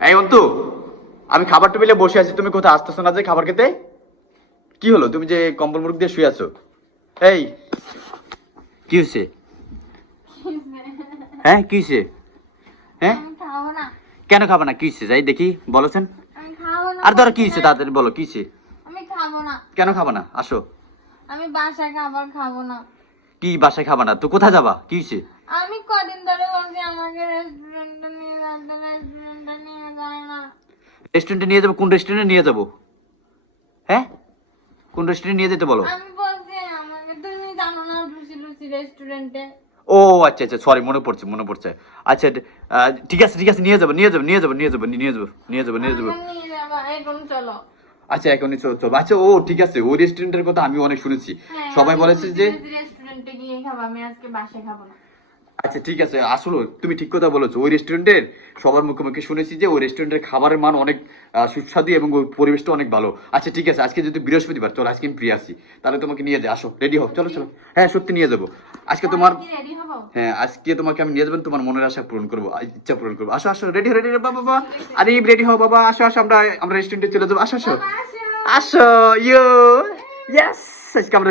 এই অন্তু আমি খাবার টেবিলে বসে আছি তুমি কোথায় আসতেছো না যে খাবার খেতে? কি হলো? তুমি যে কম্বল মুরগ দিয়ে শুয়ে আছো। এই কি হয়েছে? হ্যাঁ কি হয়েছে? হ্যাঁ? কেন খাবে না? কি হয়েছে? যাই দেখি বলেছেন। আর ধরো কি হয়েছে? তাড়াতাড়ি বলো কি হয়েছে? কেন খাবা না? আসো। আমি বাসায় খাবার খাব না। কি বাসায় খাবা না? তো কোথায় যাবা? কি হয়েছে? আমি কদিন ধরে বলছি আমাকে রেস্টুরেন্টে রেস্টুরেন্টে নিয়ে যাব কোন রেস্টুরেন্টে নিয়ে যাব? হ্যাঁ? কোন রেস্টুরেন্টে নিয়ে যেতে বলো? ও আচ্ছা আচ্ছা সরি মনে পড়ছে মনে পড়ছে। আচ্ছা ঠিক আছে ঠিক আছে নিয়ে যাব নিয়ে যাব নিয়ে যাব নিয়ে যাব নিয়ে যাব নিয়ে যাব নিয়ে যাব। আচ্ছা এখনই চলো চলো। আচ্ছা ও ঠিক আছে ওই রেস্টুরেন্টের কথা আমি অনেক শুনেছি। সবাই বলেছে যে রেস্টুরেন্টে গিয়ে খাব আমি আজকে খাব না। আচ্ছা ঠিক আছে। আসলে তুমি ঠিক কথা বলেছ। ওই রেস্টুরেন্টের সবার মুখে মুখে শুনেছি যে ওই রেস্টুরেন্টের খাবারের মান অনেক সুস্বাদু এবং ওই পরিবেশটা অনেক ভালো। আচ্ছা ঠিক আছে। আজকে যদি বৃহস্পতিবার চলো আজকে আমি ফ্রি আছি। তাহলে তোমাকে নিয়ে যাই। আসো রেডি হোক চলো চলো। হ্যাঁ সত্যি নিয়ে যাব। আজকে তোমার হ্যাঁ আজকে তোমাকে আমি নিয়ে যাবেন তোমার মনের আশা পূরণ করব ইচ্ছা পূরণ করব। আসো আসো রেডি রেডি বাবা বাবা। আরে রেডি হও বাবা। আসো আসো আমরা আমরা রেস্টুরেন্টে চলে যাব। আসো আসো। আসো। আসো ইয়ো। ইয়েস আজকে আমরা